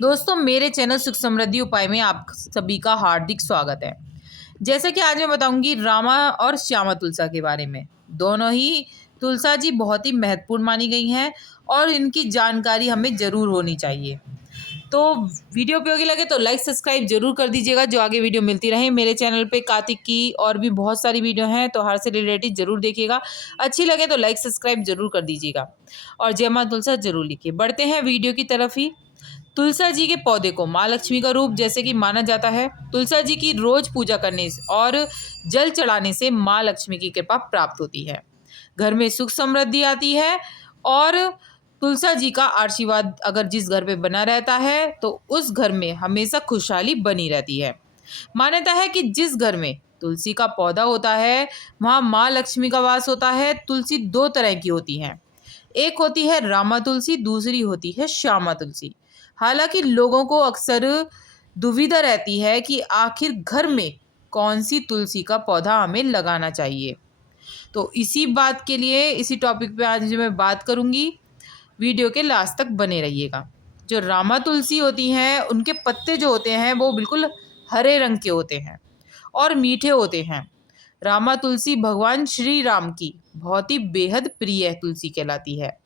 दोस्तों, मेरे चैनल सुख समृद्धि उपाय में आप सभी का हार्दिक स्वागत है। जैसा कि आज मैं बताऊंगी रामा और श्यामा तुलसा के बारे में। दोनों ही तुलसा जी बहुत ही महत्वपूर्ण मानी गई हैं और इनकी जानकारी हमें ज़रूर होनी चाहिए। तो वीडियो उपयोगी लगे तो लाइक सब्सक्राइब जरूर कर दीजिएगा, जो आगे वीडियो मिलती रहे। मेरे चैनल पे कार्तिक की और भी बहुत सारी वीडियो हैं, तो हर से रिलेटेड जरूर देखिएगा। अच्छी लगे तो लाइक सब्सक्राइब जरूर कर दीजिएगा और जय मां तुलसा जरूर लिखिए। बढ़ते हैं वीडियो की तरफ ही। तुलसा जी के पौधे को माँ लक्ष्मी का रूप जैसे कि माना जाता है। तुलसा जी की रोज पूजा करने से और जल चढ़ाने से माँ लक्ष्मी की कृपा प्राप्त होती है, घर में सुख समृद्धि आती है। और तुलसा जी का आशीर्वाद अगर जिस घर पे बना रहता है तो उस घर में हमेशा खुशहाली बनी रहती है। मान्यता है कि जिस घर में तुलसी का पौधा होता है वहाँ माँ लक्ष्मी का वास होता है। तुलसी दो तरह की होती हैं, एक होती है रामा तुलसी, दूसरी होती है श्यामा तुलसी। हालांकि लोगों को अक्सर दुविधा रहती है कि आखिर घर में कौन सी तुलसी का पौधा हमें लगाना चाहिए। तो इसी बात के लिए, इसी टॉपिक पे आज मैं बात करूंगी। वीडियो के लास्ट तक बने रहिएगा। जो रामा तुलसी होती हैं उनके पत्ते जो होते हैं वो बिल्कुल हरे रंग के होते हैं और मीठे होते हैं। रामा तुलसी भगवान श्री राम की बहुत ही बेहद प्रिय तुलसी कहलाती है।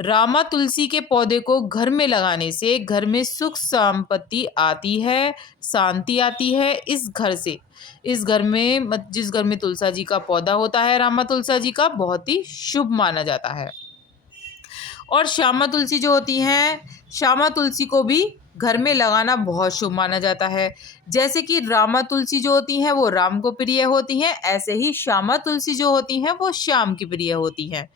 रामा तुलसी के पौधे को घर में लगाने से घर में सुख संपत्ति आती है, शांति आती है। इस घर में जिस घर में तुलसा जी का पौधा होता है रामा तुलसा जी का, बहुत ही शुभ माना जाता है। और श्यामा तुलसी जो होती हैं, श्यामा तुलसी को भी घर में लगाना बहुत शुभ माना जाता है। जैसे कि रामा तुलसी जो होती हैं वो राम को प्रिय होती हैं, ऐसे ही श्यामा तुलसी जो होती हैं वो श्याम की प्रिय होती हैं।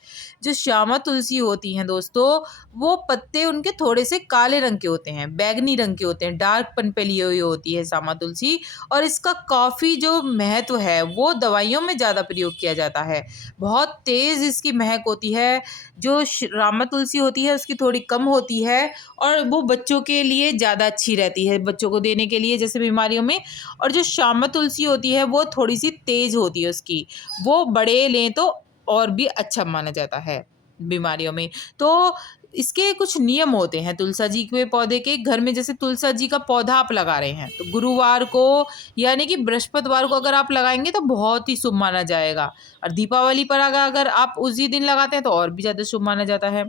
जो श्यामा तुलसी होती हैं दोस्तों, वो पत्ते उनके थोड़े से काले रंग के होते हैं, बैगनी रंग के होते हैं, डार्क पनपेली हुई होती है श्यामा तुलसी। और इसका काफ़ी जो महत्व है वो दवाइयों में ज़्यादा प्रयोग किया जाता है। बहुत तेज़ इसकी महक होती है। जो रामा तुलसी होती है उसकी थोड़ी कम होती है और वो बच्चों के लिए ज़्यादा अच्छी रहती है, बच्चों को देने के लिए जैसे बीमारियों में। और जो श्यामा तुलसी होती है वो थोड़ी सी तेज़ होती है उसकी, वो बड़े लें तो और भी अच्छा माना जाता है बीमारियों में। तो इसके कुछ नियम होते हैं तुलसा जी के पौधे के। घर में जैसे तुलसा जी का पौधा आप लगा रहे हैं तो गुरुवार को यानी कि बृहस्पतिवार को अगर आप लगाएंगे तो बहुत ही शुभ माना जाएगा। और दीपावली पर अगर आप उसी दिन लगाते हैं तो और भी ज़्यादा शुभ माना जाता है।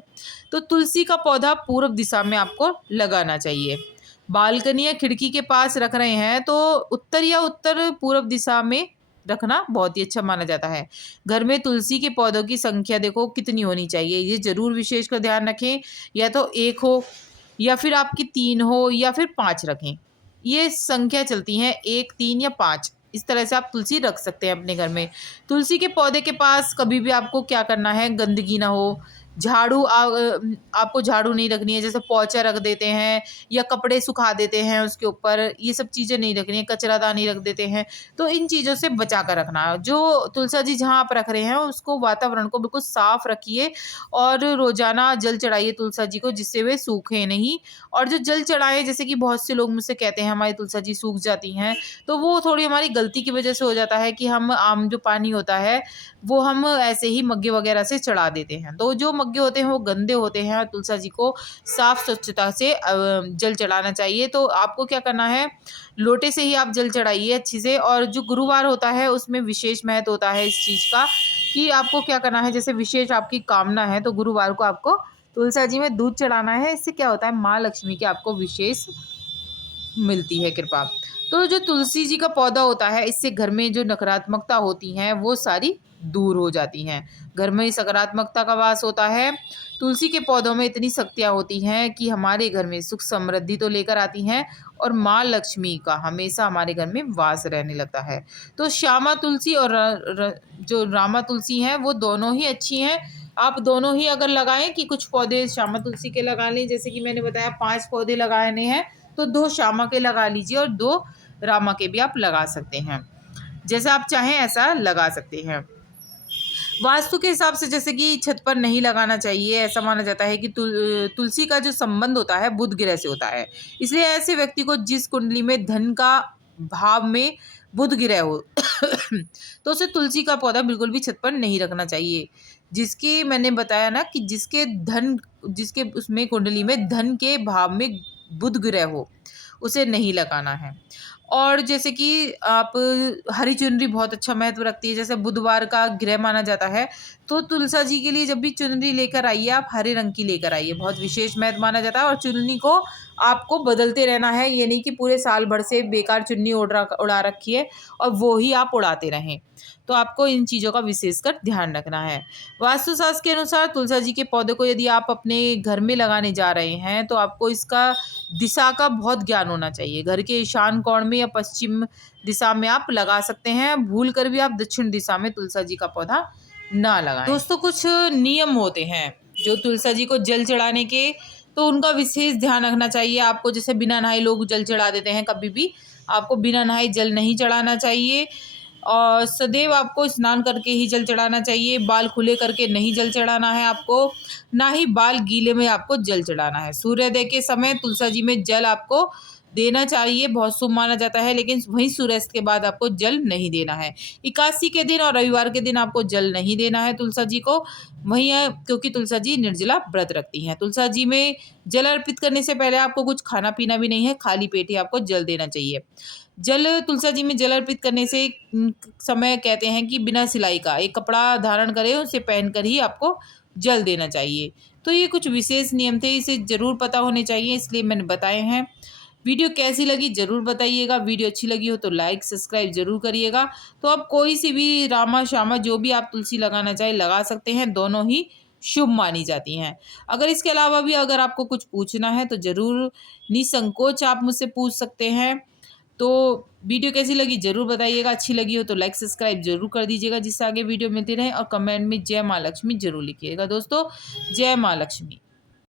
तो तुलसी का पौधा पूर्व दिशा में आपको लगाना चाहिए। बालकनी या खिड़की के पास रख रहे हैं तो उत्तर या उत्तर पूर्व दिशा में रखना बहुत ही अच्छा माना जाता है। घर में तुलसी के पौधों की संख्या देखो कितनी होनी चाहिए, ये जरूर विशेष कर ध्यान रखें। या तो एक हो या फिर आपकी तीन हो या फिर पांच रखें। ये संख्या चलती हैं, एक, तीन या पाँच। इस तरह से आप तुलसी रख सकते हैं अपने घर में। तुलसी के पौधे के पास कभी भी आपको क्या करना है, गंदगी ना हो। आपको झाड़ू नहीं रखनी है, जैसे पोंछा रख देते हैं या कपड़े सुखा देते हैं उसके ऊपर, ये सब चीज़ें नहीं रखनी है। कचरादानी रख देते हैं, तो इन चीज़ों से बचा कर रखना। जो तुलसा जी जहाँ आप रख रहे हैं उसको, वातावरण को बिल्कुल साफ रखिए और रोजाना जल चढ़ाइए तुलसा जी को, जिससे वे सूखे नहीं। और जो जल चढ़ाए, जैसे कि बहुत से लोग मुझसे कहते हैं हमारी तुलसा जी सूख जाती हैं, तो वो थोड़ी हमारी गलती की वजह से हो जाता है कि हम आम जो पानी होता है वो हम ऐसे ही मग्गे वगैरह से चढ़ा देते हैं। तो जो मग्गे होते हैं वो गंदे होते हैं और तुलसा जी को साफ स्वच्छता से जल चढ़ाना चाहिए। तो आपको क्या करना है, लोटे से ही आप जल चढ़ाइए अच्छी से। और जो गुरुवार होता है उसमें विशेष महत्व होता है इस चीज़ का, कि आपको क्या करना है, जैसे विशेष आपकी कामना है तो गुरुवार को आपको तुलसा जी में दूध चढ़ाना है। इससे क्या होता है, माँ लक्ष्मी की आपको विशेष मिलती है कृपा। तो जो तुलसी जी का पौधा होता है, इससे घर में जो नकारात्मकता होती हैं वो सारी दूर हो जाती हैं। घर में सकारात्मकता का वास होता है। तुलसी के पौधों में इतनी शक्तियाँ होती हैं कि हमारे घर में सुख समृद्धि तो लेकर आती हैं और माँ लक्ष्मी का हमेशा हमारे घर में वास रहने लगता है। तो श्यामा तुलसी और जो रामा तुलसी हैं वो दोनों ही अच्छी हैं। आप दोनों ही अगर लगाएं कि कुछ पौधे श्यामा तुलसी के लगा लें, जैसे कि मैंने बताया 5 पौधे लगाने हैं तो 2 श्यामा के लगा लीजिए और 2 रामा के भी आप लगा सकते हैं। जैसे आप चाहें ऐसा लगा सकते हैं। वास्तु के हिसाब से जैसे कि छत पर नहीं लगाना चाहिए, ऐसा माना जाता है कि तुलसी का जो संबंध होता है बुध ग्रह से होता है। इसलिए ऐसे व्यक्ति को जिस कुंडली में धन का भाव में बुध ग्रह हो तो उसे तुलसी का पौधा बिल्कुल भी छत पर नहीं रखना चाहिए। जिसकी मैंने बताया ना कि जिसके उसमें कुंडली में धन के भाव में बुध ग्रह हो उसे नहीं लगाना है। और जैसे कि आप हरी चुनरी बहुत अच्छा महत्व रखती है, जैसे बुधवार का ग्रह माना जाता है, तो तुलसा जी के लिए जब भी चुनरी लेकर आइए आप हरे रंग की लेकर आइए, बहुत विशेष महत्व माना जाता है। और चुन्नी को आपको बदलते रहना है, ये नहीं कि पूरे साल भर से बेकार चुन्नी उड़ा रखी है और वो ही आप उड़ाते रहें। तो आपको इन चीज़ों का विशेषकर ध्यान रखना है। वास्तुशास्त्र के अनुसार तुलसा जी के पौधे को यदि आप अपने घर में लगाने जा रहे हैं तो आपको इसका दिशा का बहुत ज्ञान होना चाहिए। घर के ईशान कोण में या पश्चिम दिशा में आप लगा सकते हैं, भूल कर भी आप दक्षिण दिशा में तुलसा जी का पौधा ना लगाएं। दोस्तों कुछ नियम होते हैं जो तुलसा जी को जल चढ़ाने के, तो उनका विशेष ध्यान रखना चाहिए आपको। जैसे बिना नहाए लोग जल चढ़ा देते हैं, कभी भी आपको बिना नहाए जल नहीं चढ़ाना चाहिए और सदैव आपको स्नान करके ही जल चढ़ाना चाहिए। बाल खुले करके नहीं जल चढ़ाना है आपको, ना ही बाल गीले में आपको जल चढ़ाना है। सूर्योदय के समय तुलसा जी में जल आपको देना चाहिए, बहुत शुभ माना जाता है, लेकिन वहीं सूर्यास्त के बाद आपको जल नहीं देना है। एकादशी के दिन और रविवार के दिन आपको जल नहीं देना है तुलसा जी को, वहीं क्योंकि तुलसा जी निर्जला व्रत रखती हैं। तुलसा जी में जल अर्पित करने से पहले आपको कुछ खाना पीना भी नहीं है, खाली पेट ही आपको जल देना चाहिए। जल तुलसा जी में जल अर्पित करने से समय कहते हैं कि बिना सिलाई का एक कपड़ा धारण करें, उसे पहनकर ही आपको जल देना चाहिए। तो ये कुछ विशेष नियम थे, इसे ज़रूर पता होने चाहिए, इसलिए मैंने बताए हैं। वीडियो कैसी लगी ज़रूर बताइएगा। वीडियो अच्छी लगी हो तो लाइक सब्सक्राइब ज़रूर करिएगा। तो आप कोई सी भी रामा श्यामा जो भी आप तुलसी लगाना चाहे लगा सकते हैं, दोनों ही शुभ मानी जाती हैं। अगर इसके अलावा भी अगर आपको कुछ पूछना है तो ज़रूर निसंकोच आप मुझसे पूछ सकते हैं। तो वीडियो कैसी लगी ज़रूर बताइएगा। अच्छी लगी हो तो लाइक सब्सक्राइब ज़रूर कर दीजिएगा, जिससे आगे वीडियो मिलती रहे। और कमेंट में जय माँ लक्ष्मी ज़रूर लिखिएगा। दोस्तों जय माँ लक्ष्मी।